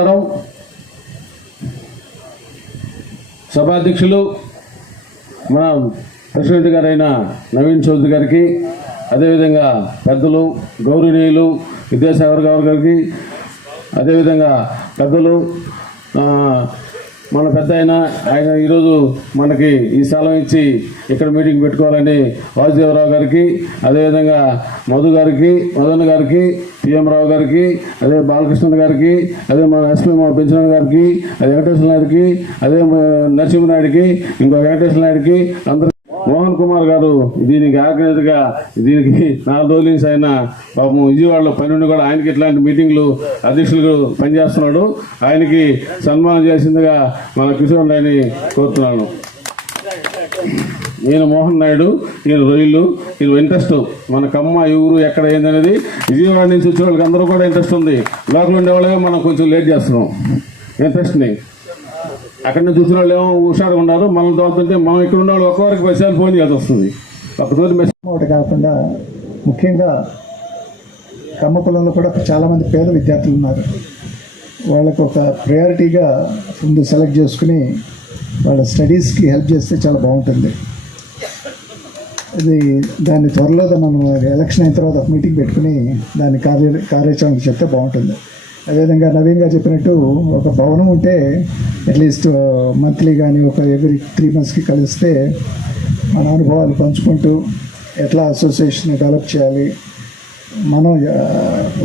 నమస్కారం. సభాధ్యక్షులు మన ప్రెసిడెంట్ గారైన నవీన్ చౌదరి గారికి, అదేవిధంగా పెద్దలు గౌరవనీయులు విద్యాసాగర్ గారికి, అదేవిధంగా పెద్దలు మన పెద్ద ఆయన ఈరోజు మనకి ఈ స్థలం ఇచ్చి ఇక్కడ మీటింగ్ పెట్టుకోవాలని వాసుదేవరావు గారికి, అదేవిధంగా మదన్ గారికి, పిఎం రావు గారికి, అదే బాలకృష్ణ గారికి, అదే మన ఎస్పీ పెంచిన గారికి, అదే వెంకటేశ్వర నాయుడికి, అదే నరసింహనాయుడికి, ఇంకో వెంకటేశ్వర నాయుడికి, అందరూ మోహన్ కుమార్ గారు దీనికి ఆర్గనైజర్గా దీనికి 4 రోజుల నుంచి ఆయన పాపం విజయవాడలో పని కూడా ఆయనకి ఇట్లాంటి మీటింగ్లు అధ్యక్షులుగా పనిచేస్తున్నాడు. ఆయనకి సన్మానం చేసిందిగా మన కిషోర్ రాయని కోరుతున్నాను. ఈయన మోహన్ నాయుడు, ఈయన రొయ్యలు, ఈయన ఇంట్రెస్ట్ మన కమ్మ ఎవరు ఎక్కడ ఏందనేది విజయవాడ నుంచి వచ్చే వాళ్ళకి అందరూ కూడా ఇంట్రెస్ట్ ఉంది. లోకల్ ఉండే వాళ్ళగా మనం కొంచెం లేట్ చేస్తున్నాం ఇంట్రెస్ట్ని. అక్కడ నుంచి చూసిన వాళ్ళు ఏమో హుషారుగా ఉన్నారు. మనం తోలుతుంటే మనం ఇక్కడ ఉన్న వాళ్ళు ఒక్కవారికి 10 సార్లు ఫోన్ చేయాల్సి వస్తుంది. ఒకరోజు ఒకటి కాకుండా ముఖ్యంగా కమ్మ కులంలో కూడా చాలామంది పేద విద్యార్థులు ఉన్నారు. వాళ్ళకు ఒక ప్రయారిటీగా ముందు సెలెక్ట్ చేసుకుని వాళ్ళ స్టడీస్కి హెల్ప్ చేస్తే చాలా బాగుంటుంది. దాన్ని త్వరలో మనం ఎలక్షన్ అయిన తర్వాత ఒక మీటింగ్ పెట్టుకుని దాన్ని కార్యాచరణకు చెప్తే బాగుంటుంది. అదేవిధంగా నవీన్ గారు చెప్పినట్టు ఒక భవనం ఉంటే అట్లీస్ట్ మంత్లీ కానీ ఒక ఎవ్రీ 3 monthsకి కలిస్తే మన అనుభవాలు పంచుకుంటూ ఎట్లా అసోసియేషన్ డెవలప్ చేయాలి, మనం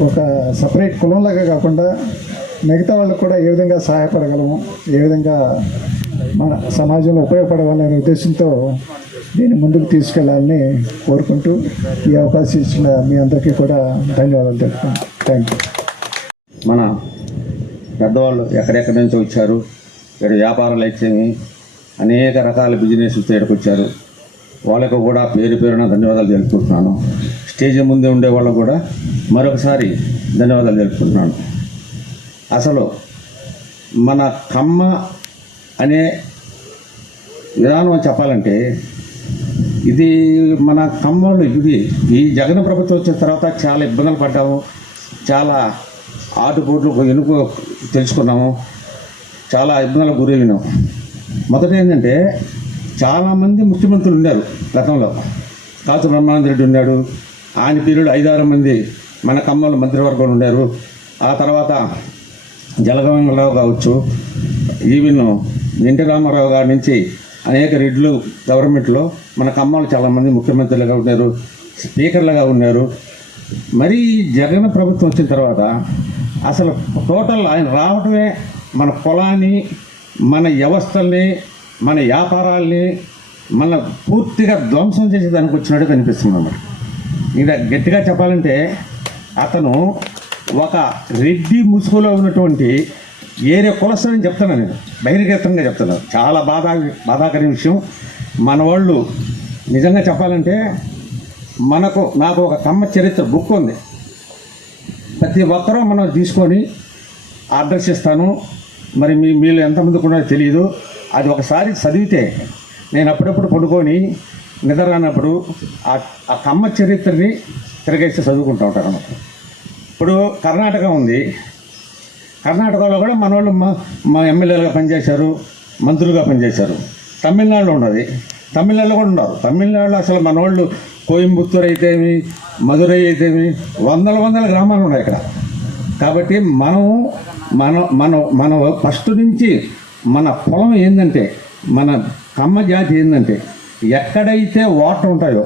ఒక సపరేట్ కులంలాగా కాకుండా మిగతా వాళ్ళకు కూడా ఏ విధంగా సహాయపడగలము, ఏ విధంగా మన సమాజంలో ఉపయోగపడగలనే ఉద్దేశంతో దీన్ని ముందుకు తీసుకెళ్లాలని కోరుకుంటూ ఈ అవకాశం ఇచ్చిన మీ అందరికీ కూడా ధన్యవాదాలు తెలుపుతాను. Thank you. మన పెద్దవాళ్ళు ఎక్కడెక్కడి నుంచి వచ్చారు, ఇక్కడ వ్యాపారాలు అయితేమి అనేక రకాల బిజినెస్ ఇక్కడికి వచ్చారు. వాళ్ళకు కూడా పేరు పేరున ధన్యవాదాలు తెలుపుకుంటున్నాను. స్టేజ్ ముందే ఉండే వాళ్ళకు కూడా మరొకసారి ధన్యవాదాలు తెలుపుకుంటున్నాను. అసలు మన కమ్మ అనే విధానం చెప్పాలంటే ఇది మన కమ్మలు ఈ జగన్ ప్రభుత్వం వచ్చిన తర్వాత చాలా ఇబ్బందులు పడ్డాము, చాలా ఆటుపోట్లు ఎన్నుకో తెలుసుకున్నాము, చాలా ఇబ్బందులకు గురైనాం. మొదట ఏంటంటే చాలామంది ముఖ్యమంత్రులు ఉన్నారు గతంలో. కాసు బ్రహ్మానంద రెడ్డి ఉన్నాడు, ఆయన పీరియడ్ 5-6 మంది మన కమ్మలు మంత్రివర్గంలో ఉన్నారు. ఆ తర్వాత జలగంగరావు కావచ్చు, ఈవెన్ ఎన్టీ రామారావు గారి నుంచి అనేక రెడ్లు గవర్నమెంట్లో మన కమ్మలు చాలామంది ముఖ్యమంత్రులుగా ఉన్నారు, స్పీకర్లుగా ఉన్నారు. మరి జగన్ ప్రభుత్వం వచ్చిన తర్వాత అసలు టోటల్ ఆయన రావటమే మన కులాన్ని, మన వ్యవస్థల్ని, మన వ్యాపారాల్ని మన పూర్తిగా ధ్వంసం చేసేదానికి వచ్చినట్టు కనిపిస్తుంది. అన్నమాట ఇంకా గట్టిగా చెప్పాలంటే అతను ఒక రెడ్డి ముసుగులో ఉన్నటువంటి ఏరే కులస్థని చెప్తున్నాను, నేను బహిర్గతంగా చెప్తున్నాను. చాలా బాధాకరమైన విషయం. మన వాళ్ళు నిజంగా చెప్పాలంటే నాకు ఒక కమ్మ చరిత్ర బుక్ ఉంది. ప్రతి ఒక్కరూ మనం తీసుకొని అడ్రస్ ఇస్తాను. మరి మీరు ఎంతమంది కూడా తెలియదు. అది ఒకసారి చదివితే నేను అప్పుడప్పుడు పడుకొని నిద్ర రానప్పుడు ఆ కమ్మ చరిత్రని తిరగేసి చదువుకుంటూ ఉంటారు అన్నమాట. ఇప్పుడు కర్ణాటక ఉంది, కర్ణాటకలో కూడా మన వాళ్ళు మా ఎమ్మెల్యేలుగా పనిచేశారు, మంత్రులుగా పనిచేశారు. తమిళనాడులో ఉన్నది, తమిళనాడులో కూడా ఉన్నారు. తమిళనాడులో అసలు మన వాళ్ళు కోయంబత్తూరు అయితేమి, మధురై అయితేమి వందల గ్రామాలు ఉన్నాయి ఇక్కడ. కాబట్టి మనం ఫస్ట్ నుంచి మన పొలం ఏంటంటే, మన కమ్మ జాతి ఏంటంటే ఎక్కడైతే వాటర్ ఉంటాయో,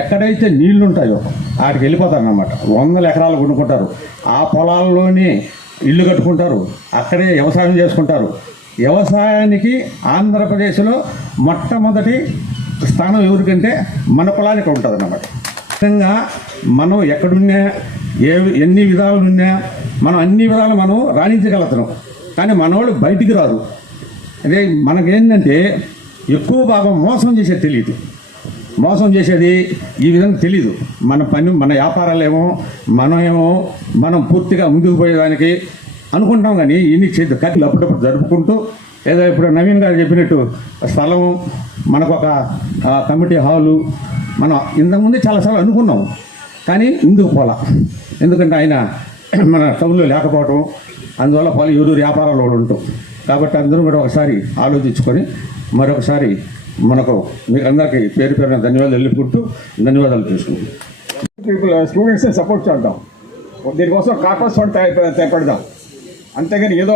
ఎక్కడైతే నీళ్లు ఉంటాయో వాటికి వెళ్ళిపోతారన్నమాట. 100 ఎకరాలు కొనుక్కుంటారు, ఆ పొలాల్లోనే ఇల్లు కట్టుకుంటారు, అక్కడే వ్యవసాయం చేసుకుంటారు. వ్యవసాయానికి ఆంధ్రప్రదేశ్లో మొట్టమొదటి స్థానం ఎవరికంటే మన కులానికి ఉంటుంది అన్నమాట. విధంగా మనం ఎక్కడున్నా ఎన్ని విధాలు ఉన్నా మనం అన్ని విధాలు మనం రాణించగలుగుతున్నాం. కానీ మనవాళ్ళు బయటికి రారు. అదే మనకేంటంటే ఎక్కువ భాగం మోసం చేసేది తెలియదు. మోసం చేసేది ఈ విధంగా తెలీదు. మన పని, మన వ్యాపారాలేమో మనం పూర్తిగా ముందుకు పోయేదానికి అనుకుంటాం. కానీ ఇన్ని చేతి కథలు అప్పుడప్పుడు జరుపుకుంటూ ఏదో ఇప్పుడు నవీన్ గారు చెప్పినట్టు స్థలం, మనకు ఒక కమిటీ హాలు, మనం ఇంతకుముందు చాలాసార్లు అనుకున్నాం కానీ ముందుకు పోలా. ఎందుకంటే ఆయన మన టౌన్లో లేకపోవటం, అందువల్ల పలు ఎవరు వ్యాపారాలు కూడా ఉంటాం. కాబట్టి అందరూ కూడా ఒకసారి ఆలోచించుకొని మరొకసారి మనకు మీకు అందరికీ పేరు పేరున ధన్యవాదాలు తెలుపుకుంటూ ధన్యవాదాలు తీసుకుంటాం. స్టూడెంట్స్ని సపోర్ట్ చేద్దాం, దీనికోసం కార్పస్ ఫండ్ పెడదాం, అంతేగాని ఏదో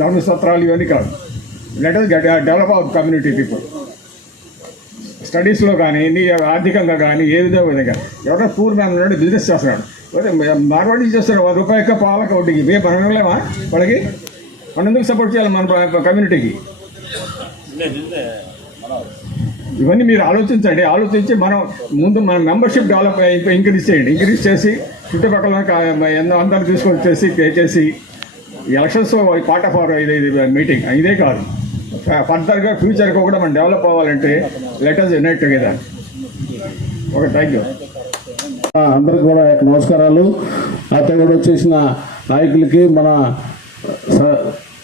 ధర్మసత్రాలు ఇవన్నీ కాదు. Let us develop our community people. స్టడీస్లో కానీ ఆర్థికంగా కానీ ఏ విధంగా ఎవరైనా పూర్ మ్యాన్ ఉన్నాడు, బిజినెస్ చేస్తున్నాడు, మార్వాడి చేస్తారు, ₹1 పాలక వడ్డీకి మనం ఇవ్వలేమా వాళ్ళకి? మనం ఎందుకు సపోర్ట్ చేయాలి మన కమ్యూనిటీకి? ఇవన్నీ మీరు ఆలోచించండి. ఆలోచించి మనం ముందు మన మెంబర్షిప్ డెవలప్ ఇంక్రీజ్ చేయండి. ఇంక్రీజ్ చేసి చుట్టుపక్కల ఎన్నో అందరూ తీసుకొచ్చేసి పే చేసి ఎలక్షన్స్ పార్ట్ ఆఫ్ అవర్ ఇది మీటింగ్ ఇదే కాదు, ఫర్దర్గా ఫ్యూచర్గా కూడా మనం డెవలప్ అవ్వాలంటే let us unite together. Okay, thank you. అందరికి కూడా నమస్కారాలు. అతను కూడా వచ్చేసిన నాయకులకి, మన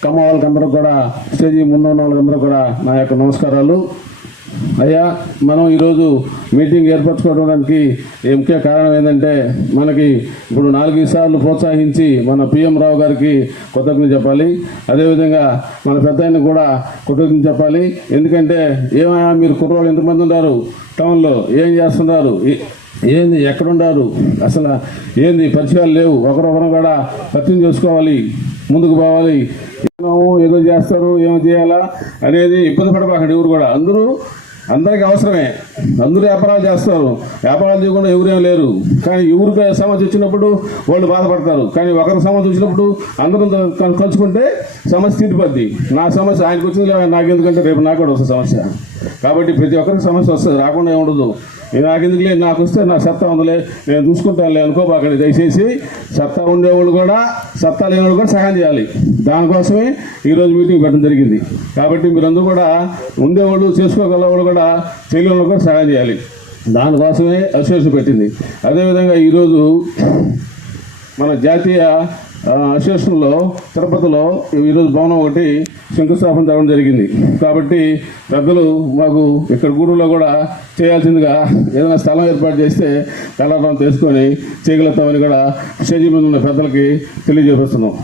కమ్మ వాళ్ళకందరూ కూడా, స్టేజీ ముందున్న వాళ్ళకందరూ కూడా నా యొక్క నమస్కారాలు. అయ్యా, మనం ఈరోజు మీటింగ్ ఏర్పరచుకోవడానికి ముఖ్య కారణం ఏంటంటే, మనకి ఇప్పుడు 4 సార్లు ప్రోత్సహించి మన పిఎం రావు గారికి కృతజ్ఞత చెప్పాలి. అదేవిధంగా మన పెద్ద ఆయన కూడా కృతజ్ఞత చెప్పాలి. ఎందుకంటే ఏమైనా మీరు కుర్రోళ్ళు ఎంతమంది ఉన్నారు టౌన్లో, ఏం చేస్తున్నారు, ఏంది ఎక్కడున్నారు, అసలు ఏంది పరిచయాలు లేవు. ఒకరొకరు కూడా పరిచయం చేసుకోవాలి, ముందుకు పోవాలి. ఏదో చేస్తారు, ఏమో చేయాలా అనేది ఇబ్బంది పడబాకండి. ఎవరు కూడా అందరికీ అవసరమే, అందరూ వ్యాపారాలు చేస్తారు. వ్యాపారాలు చేయకుండా ఎవరేం లేరు. కానీ ఎవరికి సమస్య వచ్చినప్పుడు వాళ్ళు బాధపడతారు. కానీ ఒకరి సమస్య వచ్చినప్పుడు అందరం కలుసుకుంటే సమస్య తీరిపోద్ది. నా సమస్య ఆయనకు వచ్చింది, నాకు ఎందుకంటే రేపు నాకు కూడా వస్తుంది సమస్య. కాబట్టి ప్రతి ఒక్కరికి సమస్య వస్తుంది, రాకుండా ఏముండదు. నాకు ఎందుకు లేదు, నాకు వస్తే నా సత్తా ఉందిలే, నేను చూసుకుంటానులే అనుకోబాకండి. దయచేసి సత్తా ఉండేవాళ్ళు కూడా, సత్తా లేనివాళ్ళు కూడా సహాయం చేయాలి. దానికోసమే ఈరోజు మీటింగ్ పెట్టడం జరిగింది. కాబట్టి మీరందరూ కూడా ఉండేవాళ్ళు, చేసుకోగలవాళ్ళు కూడా, చేయలేని కూడా సహాయం చేయాలి. దానికోసమే అసోసియేషన్ పెట్టింది. అదేవిధంగా ఈరోజు మన జాతీయ అసోసియేషన్లో తిరుపతిలో ఈరోజు భవనం ఒకటి శంకుస్థాపన చేయడం జరిగింది. కాబట్టి పెద్దలు మాకు ఇక్కడ గూడూరులో కూడా చేయాల్సిందిగా ఏదైనా స్థలం ఏర్పాటు చేస్తే తెల్లడం తీసుకొని చేయగలుగుతామని కూడా స్టేజీ మీద ఉన్న పెద్దలకి తెలియజేస్తున్నాం.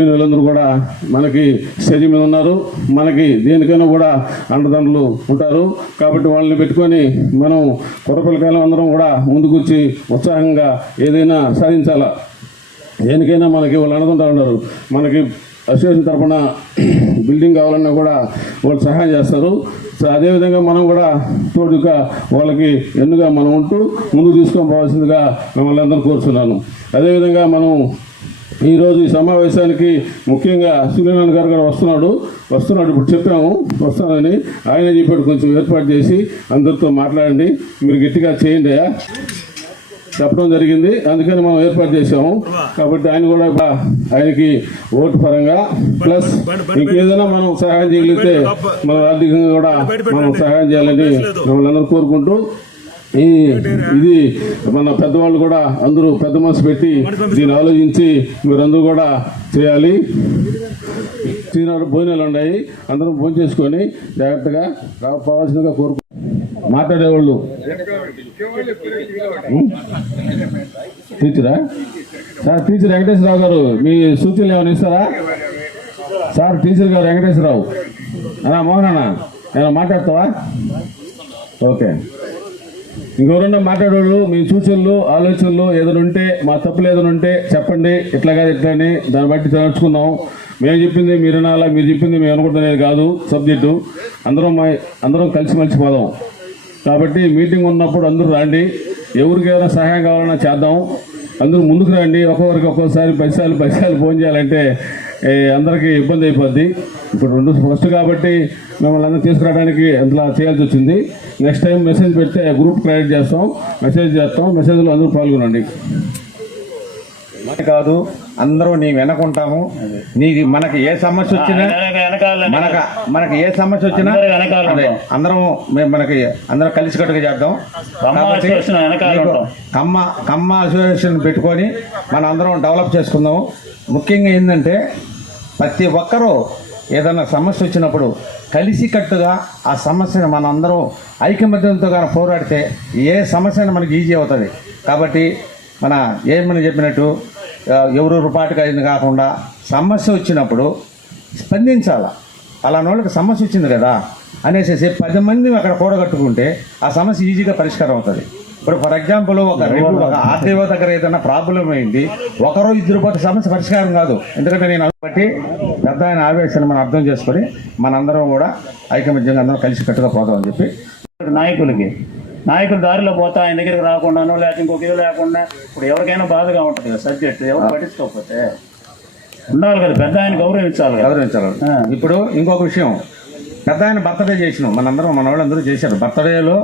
వీళ్ళందరూ కూడా మనకి స్టేజీ మీద ఉన్నారు, మనకి దేనికైనా కూడా అండదండలు ఉంటారు. కాబట్టి వాళ్ళని పెట్టుకొని మనం కుర్రపిల్లకాయలు అందరం కూడా ముందుకొచ్చి ఉత్సాహంగా ఏదైనా సాధించాలా. దేనికైనా మనకి వాళ్ళు అన్నదంటా ఉన్నారు. మనకి అసోసియేషన్ తరఫున బిల్డింగ్ కావాలన్నా కూడా వాళ్ళు సహాయం చేస్తారు. సో అదేవిధంగా మనం కూడా తోడుగా వాళ్ళకి ఎన్నుగా మనం ఉంటూ ముందుకు తీసుకొని పోవాల్సిందిగా మిమ్మల్ని అందరూ కోరుతున్నాను. అదేవిధంగా మనం ఈరోజు ఈ సమావేశానికి ముఖ్యంగా సూర్యనారాయణ గారు కూడా వస్తున్నాడు. ఇప్పుడు చెప్పాము వస్తానని. ఆయన చెప్పాడు కొంచెం ఏర్పాటు చేసి అందరితో మాట్లాడండి, మీరు గట్టిగా చేయండి చెప్పడం జరిగింది. అందుకని మనం ఏర్పాటు చేసాము. కాబట్టి ఆయన కూడా ఆయనకి ఓటు పరంగా ప్లస్ ఇంకేదైనా మనం సహాయం చేయగలిగితే మనం ఆర్థికంగా కూడా మనం సహాయం చేయాలని మిమ్మల్ని అందరూ కోరుకుంటూ, ఇది మన పెద్దవాళ్ళు కూడా అందరూ పెద్ద మనసు పెట్టి దీన్ని ఆలోచించి మీరందరూ కూడా చేయాలి. భోజనాలు ఉన్నాయి, అందరం భోజనం చేసుకొని జాగ్రత్తగా రావాల్సిందిగా కోరుకుంటున్నాం. మాట్లాడేవాళ్ళు టీచరా? సార్ టీచర్ వెంకటేశ్వరరావు గారు మీ సూచనలు ఏమైనా ఇస్తారా? సార్ టీచర్ గారు వెంకటేశ్వరరావు మోహన్ అన్న ఏమైనా మాట్లాడతావా? ఓకే, ఇంకెవరన్నా మాట్లాడేవాళ్ళు మీ సూచనలు ఆలోచనలు ఏదైనా ఉంటే, మా తప్పులు ఏదైనా ఉంటే చెప్పండి. ఇట్లాగా ఇట్లని దాన్ని బట్టి నేర్చుకుందాం. మేము చెప్పింది మీరు వినాలా, మీరు చెప్పింది మేము అనుకుంటున్నది కాదు సబ్జెక్టు. అందరం కలిసిమెలిసి పోదాం. కాబట్టి మీటింగ్ ఉన్నప్పుడు అందరూ రండి. ఎవరికైనా సహాయం కావాలన్నా చేద్దాం. అందరూ ముందుకు రండి. ఒక్కొక్కసారి 10 సార్లు ఫోన్ చేయాలంటే అందరికీ ఇబ్బంది అయిపోద్ది. ఇప్పుడు ఫస్ట్ కాబట్టి మిమ్మల్ని అందరూ తీసుకురావడానికి అంతలా చేయాల్సి వచ్చింది. నెక్స్ట్ టైం మెసేజ్ పెడితే గ్రూప్ క్రియేట్ చేస్తాం, మెసేజ్లో అందరూ పాల్గొనండి. కాదు, అందరూ నీ వెనకుంటాము. నీకు మనకి ఏ సమస్య వచ్చినా మనకి ఏ సమస్య వచ్చినా అందరం కలిసికట్టుగా చేద్దాం. కమ్మ అసోసియేషన్ పెట్టుకొని మనం అందరం డెవలప్ చేసుకుందాం. ముఖ్యంగా ఏంటంటే ప్రతి ఒక్కరూ ఏదైనా సమస్య వచ్చినప్పుడు కలిసికట్టుగా ఆ సమస్యను మనం అందరం ఐకమత్యంతో కానీ పోరాడితే ఏ సమస్య మనకి ఈజీ అవుతుంది. కాబట్టి ఏమని చెప్పినట్టు ఎవరెవరు పాటికి అయింది కాకుండా సమస్య వచ్చినప్పుడు స్పందించాల. అలాంటి వాళ్ళకి సమస్య వచ్చింది కదా అనేసి 10 మంది అక్కడ కూడగట్టుకుంటే ఆ సమస్య ఈజీగా పరిష్కారం అవుతుంది. ఇప్పుడు ఫర్ ఎగ్జాంపుల్ ఒక ఆర్టీఓ దగ్గర ఏదైనా ప్రాబ్లం అయింది, ఒకరో ఇద్దరు పోతే సమస్య పరిష్కారం కాదు. ఎందుకంటే నేను బట్టి పెద్ద ఆయన ఆవేశాన్ని మనం అర్థం చేసుకొని మనందరం కూడా ఐకమత్యంగా అందరం కలిసి కట్టుగా పోదాం అని చెప్పి నాయకులు దారిలో పోతా ఆయన దగ్గరికి రాకుండానో లేకపోతే ఇంకొక ఇది లేకుండా ఇప్పుడు ఎవరికైనా బాధగా ఉంటుంది కదా సబ్జెక్ట్, ఎవరు పట్టించుకోకపోతే ఉండాలి కదా, పెద్ద ఆయన గౌరవించాలి. ఇప్పుడు ఇంకొక విషయం, పెద్ద ఆయన బర్త్డే చేసినాం, మన వాళ్ళందరూ చేశారు. బర్త్డేలో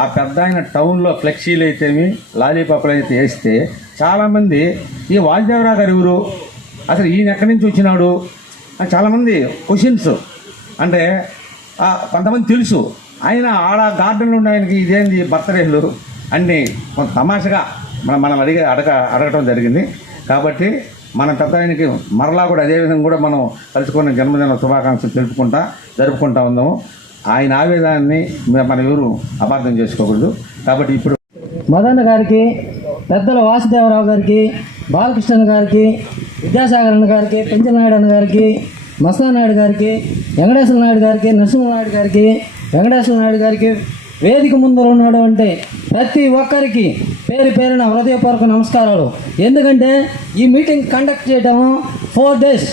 ఆ పెద్ద ఆయన టౌన్లో ఫ్లెక్సీలు అయితేమి లాలీపాపులు అయితే వేస్తే చాలామంది ఈ వాసుదేవరావు గారు ఎవరు, అసలు ఈయన ఎక్కడి నుంచి వచ్చినాడు అని చాలామంది క్వశ్చన్స్. అంటే కొంతమంది తెలుసు, ఆయన ఆడ గార్డెన్లో ఉన్న ఆయనకి ఇదేంది బర్త్డేలు అన్నీ కొంత తమాషగా మనం అడగటం జరిగింది. కాబట్టి మన పెద్ద ఆయనకి మరలా కూడా అదేవిధంగా కూడా మనం కలుసుకున్న జన్మదిన శుభాకాంక్షలు జరుపుకుంటా ఉన్నాము. ఆయన ఆవేదాన్ని మన ఎవరు అపార్థం చేసుకోకూడదు. కాబట్టి ఇప్పుడు మదన్న గారికి, పెద్దల వాసుదేవరావు గారికి, బాలకృష్ణ గారికి, విద్యాసాగర్ అన్న గారికి, పెంచలనాయుడు అన్న గారికి, మస్తానాయుడు గారికి, వెంకటేశ్వర నాయుడు గారికి, నరసింహనాయుడు గారికి, వెంకటేశ్వర నాయుడు గారికి, వేదిక ముందు ఉన్నటువంటి ప్రతి ఒక్కరికి పేరు పేరున హృదయపూర్వక నమస్కారాలు. ఎందుకంటే ఈ మీటింగ్ కండక్ట్ చేయటం 4 days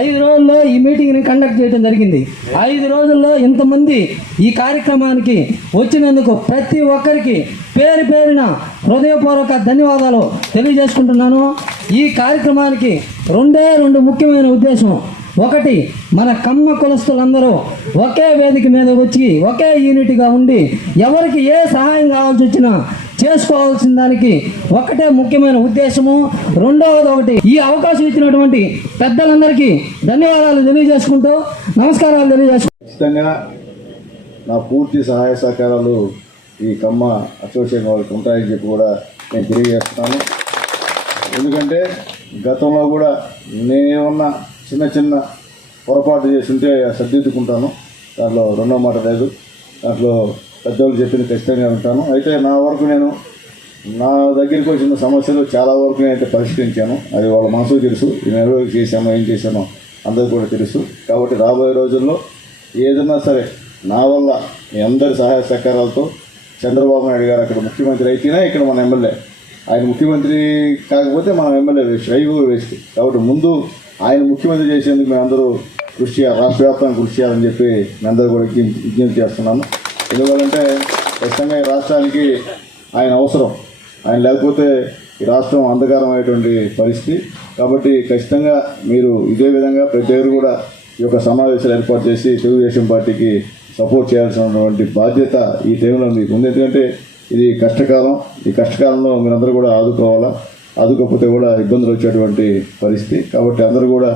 5 రోజుల్లో ఈ మీటింగ్ని కండక్ట్ చేయడం జరిగింది. 5 రోజుల్లో ఇంతమంది ఈ కార్యక్రమానికి వచ్చినందుకు ప్రతి ఒక్కరికి పేరు పేరున హృదయపూర్వక ధన్యవాదాలు తెలియజేసుకుంటున్నాను. ఈ కార్యక్రమానికి 2 ముఖ్యమైన ఉద్దేశం. ఒకటి, మన కమ్మ కులస్తులందరూ ఒకే వేదిక మీద వచ్చి ఒకే యూనిట్గా ఉండి ఎవరికి ఏ సహాయం కావాల్సి వచ్చినా చేసుకోవాల్సిన దానికి ఒకటే ముఖ్యమైన ఉద్దేశము. రెండవది ఈ అవకాశం ఇచ్చినటువంటి పెద్దలందరికీ ధన్యవాదాలు తెలియజేసుకుంటూ నమస్కారాలు తెలియజేసుకుంటూ ఖచ్చితంగా నా పూర్తి సహాయ సహకారాలు ఈ కమ్మ అసోసియేషన్ వాళ్ళకి ఉంటాయని చెప్పి కూడా నేను తెలియజేస్తున్నాను. ఎందుకంటే గతంలో కూడా నేనేమన్నా చిన్న పొరపాటు చేస్తుంటే సర్దిద్దుకుంటాను, దాంట్లో రెండో మాట లేదు. దాంట్లో పెద్దవాళ్ళు చెప్పింది ఖచ్చితంగా ఉంటాను. అయితే నా వరకు నేను నా దగ్గరికి వచ్చిన సమస్యలు చాలా వరకు నేనైతే పరిష్కరించాను. అది వాళ్ళ మనసుకు తెలుసు, నేను చేశామో ఏం చేశానో అందరికీ కూడా తెలుసు. కాబట్టి రాబోయే రోజుల్లో ఏదన్నా సరే నా వల్ల మీ అందరి సహాయ సహకారాలతో చంద్రబాబు నాయుడు గారు అక్కడ ముఖ్యమంత్రి అయితేనే ఇక్కడ మన ఎమ్మెల్యే, ఆయన ముఖ్యమంత్రి కాకపోతే మనం ఎమ్మెల్యే వేస్ట్, అవి కూడా వేస్ట్. కాబట్టి ముందు ఆయన ముఖ్యమంత్రి చేసేందుకు మేమందరూ కృషి చేయాలి, రాష్ట్ర వ్యాప్తంగా కృషి చేయాలని చెప్పి మేమందరూ కూడా విజ్ఞప్తి చేస్తున్నాను. ఎందువల్లంటే ఖచ్చితంగా ఈ రాష్ట్రానికి ఆయన అవసరం, ఆయన లేకపోతే ఈ రాష్ట్రం అంధకారమైనటువంటి పరిస్థితి. కాబట్టి ఖచ్చితంగా మీరు ఇదే విధంగా ప్రతి ఒక్కరు కూడా ఈ యొక్క సమావేశాలు ఏర్పాటు చేసి తెలుగుదేశం పార్టీకి సపోర్ట్ చేయాల్సినటువంటి బాధ్యత ఈ టైంలో మీకు ఉంది. ఎందుకంటే ఇది కష్టకాలం, ఈ కష్టకాలంలో మీరందరూ కూడా ఆదుకోవాలా, ఆదుకోకపోతే కూడా ఇబ్బందులు వచ్చేటువంటి పరిస్థితి. కాబట్టి అందరూ కూడా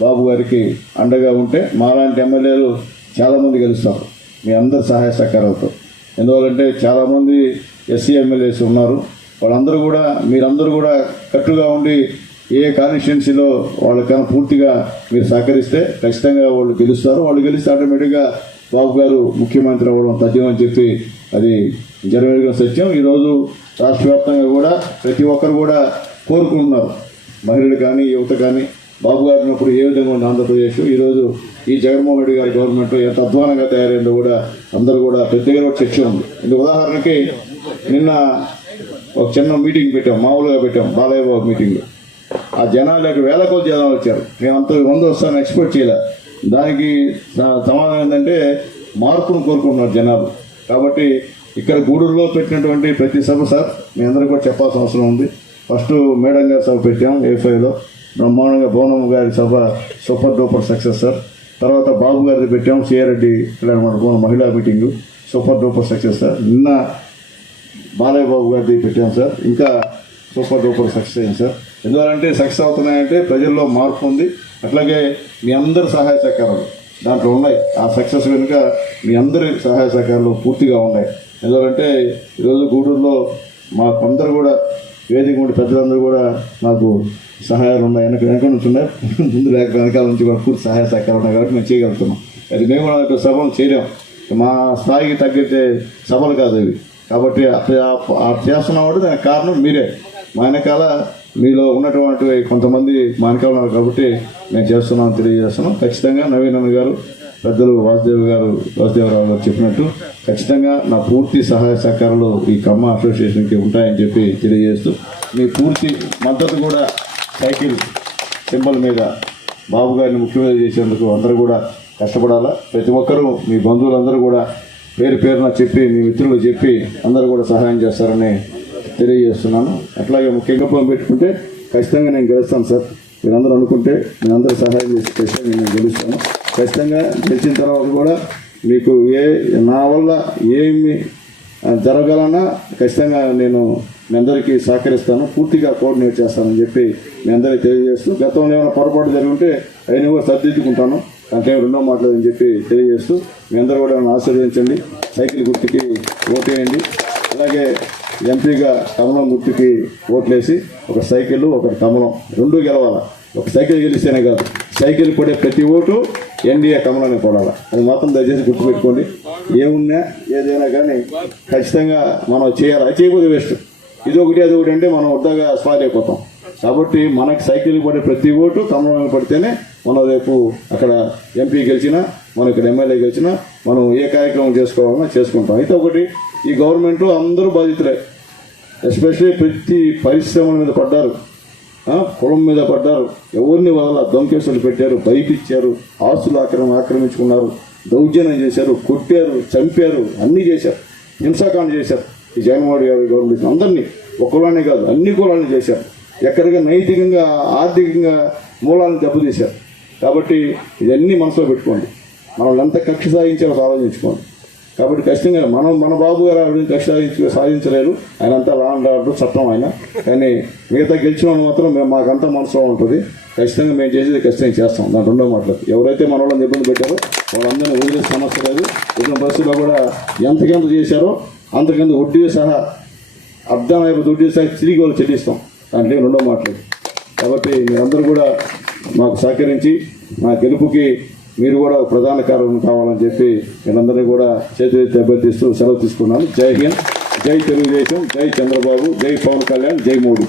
బాబు గారికి అండగా ఉంటే మాలాంటి ఎమ్మెల్యేలు చాలామంది గెలుస్తారు మీ అందరి సహాయ సహకారాలతో. ఎందువల్లంటే చాలామంది ఎస్సీ ఎమ్మెల్యేస్ ఉన్నారు, వాళ్ళందరూ కూడా మీరందరూ కూడా కట్టుగా ఉండి ఏ కాన్స్టిట్యున్సీలో వాళ్ళకన్నా పూర్తిగా మీరు సహకరిస్తే ఖచ్చితంగా వాళ్ళు గెలుస్తారు. వాళ్ళు గెలిస్తే ఆటోమేటిక్గా బాబు గారు ముఖ్యమంత్రి అవ్వడం తథ్యం అని చెప్పి అది జరగడం సత్యం. ఈరోజు రాష్ట్ర వ్యాప్తంగా కూడా ప్రతి ఒక్కరు కూడా కోరుకుంటున్నారు, మహిళలు కానీ యువత కానీ బాబు గారు ఉన్నప్పుడు ఏ విధంగా ఉంది ఆంధ్రప్రదేశ్, ఈరోజు ఈ జగన్మోహన్ రెడ్డి గారి గవర్నమెంట్ ఎంత అధ్వానంగా తయారైందో కూడా అందరూ కూడా ప్రతి దగ్గర ఒక చర్చ ఉంది. ఇది ఉదాహరణకి నిన్న ఒక చిన్న మీటింగ్ పెట్టాం, మామూలుగా పెట్టాం బాలయ్య బాబు మీటింగ్. ఆ జనాలకు వేల కొద్ది జనాలు వచ్చారు. మేమంత 100 వస్తాను ఎక్స్పెక్ట్ చేయలే. దానికి సమాధానం ఏంటంటే మార్పును కోరుకుంటున్నారు జనాలు. కాబట్టి ఇక్కడ గూడూరులో పెట్టినటువంటి ప్రతి సభ సార్ మీ అందరూ కూడా చెప్పాల్సిన అవసరం ఉంది. ఫస్ట్ మేడం గారి సభ పెట్టాం A5లో, బ్రహ్మాండంగా భవనమ్మ గారి సభ సూపర్ డూపర్ సక్సెస్ సార్. తర్వాత బాబు గారిది పెట్టాం సిఆర్రెడ్డి కళ్యాణ మండపం మహిళా meeting super duper success sir. నిన్న బాలయ్య బాబు గారిది పెట్టాం సార్, ఇంకా సూపర్ డూపర్ సక్సెస్ అయింది సార్. ఎందుకంటే సక్సెస్ అవుతున్నాయంటే ప్రజల్లో మార్పు ఉంది. అట్లాగే మీ అందరి సహాయ సహకారాలు దాంట్లో ఉన్నాయి. ఆ సక్సెస్ వెనుక మీ అందరి సహాయ సహకారాలు పూర్తిగా ఉన్నాయి. ఎందుకంటే ఈరోజు గూడూరులో మాకందరూ కూడా వేదిక ఉండి పెద్దలందరూ కూడా నాకు సహాయాలు ఉన్నాయి. వెనక నుంచి ఉన్నాయి, ముందు లేక వెనకాల నుంచి కూడా పూర్తి సహాయ సహకారం ఉన్నాయి. కాబట్టి మేము చేయగలుగుతున్నాం. అది మేము కూడా సభలు చేయలేం, మా స్థాయికి తగ్గితే సభలు కాదు అవి. కాబట్టి అట్లా చేస్తున్నామంటే దానికి కారణం మీరే. మా వెనకాల మీలో ఉన్నటువంటి కొంతమంది మానకాలు ఉన్నారు కాబట్టి నేను చేస్తున్నాను తెలియజేస్తున్నాను. ఖచ్చితంగా నవీన్ అన్న గారు, పెద్దలు వాసుదేవరావు గారు చెప్పినట్టు ఖచ్చితంగా నా పూర్తి సహాయ సహకారాలు ఈ కమ్మ అసోసియేషన్కి ఉంటాయని చెప్పి తెలియజేస్తూ, మీ పూర్తి మద్దతు కూడా సైకిల్ సింబల్ మీద బాబు గారిని ముఖ్యమంత్రి చేసేందుకు అందరూ కూడా కష్టపడాలా. ప్రతి ఒక్కరూ మీ బంధువులందరూ కూడా పేరు పేరున చెప్పి, మీ మిత్రులు చెప్పి అందరూ కూడా సహాయం చేస్తారని తెలియజేస్తున్నాను. అట్లాగే ముఖ్యంగా పెట్టుకుంటే ఖచ్చితంగా నేను గెలుస్తాను సార్. మీరందరూ అనుకుంటే నేనందరూ సహాయం చేసి ఖచ్చితంగా నేను గెలుస్తాను. ఖచ్చితంగా గెలిచిన తర్వాత కూడా మీకు నా వల్ల ఏమి జరగాలన్నా ఖచ్చితంగా నేను మీ అందరికీ సహకరిస్తాను, పూర్తిగా కోఆర్డినేట్ చేస్తానని చెప్పి మీ అందరికీ తెలియజేస్తూ, గతంలో ఏమైనా పొరపాటు జరుగుంటే అయినా కూడా సర్దిద్దుకుంటాను, అంటే రెండో మాట్లాడని చెప్పి తెలియజేస్తూ, మీ అందరూ కూడా నన్ను ఆశీర్వదించండి. సైకిల్ గుర్తుకి ఓటేయండి. అలాగే ఎంపీగా కమలం గుర్తుకి ఓట్లేసి ఒక సైకిల్ ఒక కమలం రెండు గెలవాలా. ఒక సైకిల్ గెలిస్తేనే కాదు, సైకిల్ పడే ప్రతి ఓటు ఎన్డీఏ కమలాన్ని కొడాలి. అది మాత్రం దయచేసి గుర్తుపెట్టుకోండి. ఏమున్నా ఏదైనా కానీ ఖచ్చితంగా మనం చేయాలి. అది చేయకపోతే వేస్ట్. ఇదొకటి అదొకటి అంటే మనం వద్దగా స్పాయిల్ అయిపోతాం. కాబట్టి మనకి సైకిల్ పడే ప్రతి ఓటు కమలం పడితేనే మనం రేపు అక్కడ ఎంపీ గెలిచినా, మనం ఇక్కడ ఎమ్మెల్యే గెలిచినా, మనం ఏ కార్యక్రమం చేసుకోవాలన్నా చేసుకుంటాం. అయితే ఒకటి, ఈ గవర్నమెంట్ అందరూ బాధితులే. ఎస్పెషల్లీ ప్రతి పరిశ్రమల మీద పడ్డారు, పొలం మీద పడ్డారు, ఎవరిని వదల దొంకేసులు పెట్టారు, బైక్ ఇచ్చారు, ఆస్తులు ఆక్రమించుకున్నారు, దౌర్జన్యం చేశారు, కొట్టారు, చంపారు, అన్నీ చేశారు, హింసాకాండ చేశారు. ఈ జగన్మోహన్ గారి గవర్నమెంట్ అందరినీ, ఒక్కళ్ళనే కాదు అన్ని కులాలను చేశారు. ఎక్కడిగా నైతికంగా ఆర్థికంగా మూలాలను దెబ్బతీశారు. కాబట్టి ఇవన్నీ మనసులో పెట్టుకోండి. మనం ఎంత కక్ష సాధించాలో ఆలోచించుకోండి. కాబట్టి ఖచ్చితంగా మన బాబు గారు కక్ష సాధించలేరు. ఆయన అంతా లా అండ్ ఆర్డర్ చట్టం ఆయన. కానీ మిగతా గెలిచిన వాళ్ళు మాత్రం మాకంతా మనసులో ఉంటుంది. ఖచ్చితంగా మేము చేసేది ఖచ్చితంగా చేస్తాం. దాని రెండో మాటలు, ఎవరైతే మన వాళ్ళని ఇబ్బంది పెట్టారో వాళ్ళందరినీ వదిలే సమస్య లేదు. ఇతర పరిస్థితుల్లో కూడా ఎంతకెంత చేశారో అంతకెంత వడ్డీ సహా అర్ధమైపు వడ్డీ సహా తిరిగి వాళ్ళు చెల్లిస్తాం. దాంట్లో రెండో మాటలు. కాబట్టి మీరందరూ కూడా మాకు సహకరించి మా గెలుపుకి మీరు కూడా ప్రధాన కారణం కావాలని చెప్పి వీళ్ళందరినీ కూడా చేతులెత్తి అభ్యర్థిస్తూ సెలవు తీసుకున్నాను. జై హింద్, జై తెలుగుదేశం, జై చంద్రబాబు, జై పవన్ కళ్యాణ్, జై మోడీ.